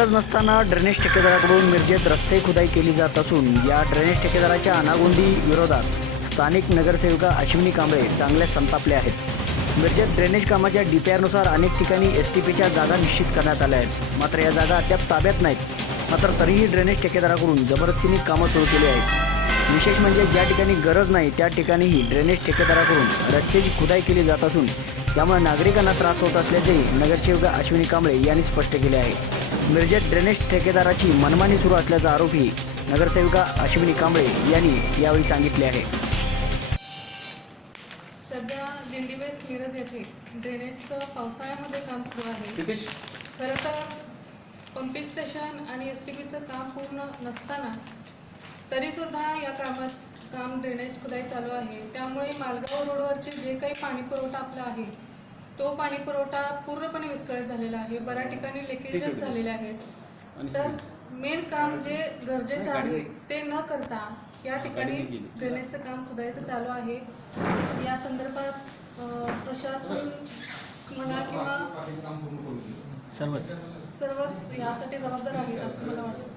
गरज नसताना ड्रेनेज ठेकेदाराकडून मिरजेत रस्ते खुदाई केली जात असून या ड्रेनेज ठेकेदाराच्या अनागोंदी विरोधात स्थानिक नगरसेविका अश्विनी कांबळे चांगल्या संतापल्या आहेत। मिरजेत ड्रेनेज कामाच्या डीपीआरनुसार अनेक ठिकाणी एसटीपीच्या जागा निश्चित करण्यात आल्या आहेत, मात्र या जागा अद्याप ताब्यात नाहीत। मात्र तरीही ड्रेनेज ठेकेदाराकडून जबरदस्तीने कामं सुरू केली आहेत। विशेष म्हणजे ज्या ठिकाणी गरज नाही त्या ठिकाणीही ड्रेनेज ठेकेदाराकडून रस्त्याची खुदाई केली जात असून त्यामुळे नागरिकांना त्रास होत असल्याचेही नगरसेविका अश्विनी कांबळे यांनी स्पष्ट केले आहे। मिरजेत ड्रेनेज ठेकेदाराची मनमानी सुरू असल्याचा आरोपही नगरसेविका अश्विनी कांबळे यांनी यावेळी सांगितले आहे। सध्या दिंडीवेस मिरज येथे ड्रेनेजचं पावसाळ्यामध्ये काम सुरू आहे। खरं तर पंपिंग स्टेशन आणि एसटीपीचं काम पूर्ण नसताना तरीसुद्धा या काम ड्रेनेज खुदाई चालू आहे। त्यामुळे मालगाव रोडवरचे जे काही पाणी पुरवठा आपला आहे तो पाणी पुरवठा पूर्णपणे विस्कळीत झालेला आहे। बऱ्याच ठिकाणी लिकेजेस झालेले आहेत। तर मेन काम जे गरजेचं आहे ते न करता या ठिकाणी ड्रेनेजचं काम खुदाईचं चालू आहे। या संदर्भात प्रशासन म्हणा किंवा सर्वच यासाठी जबाबदार आहेत असं मला वाटतं।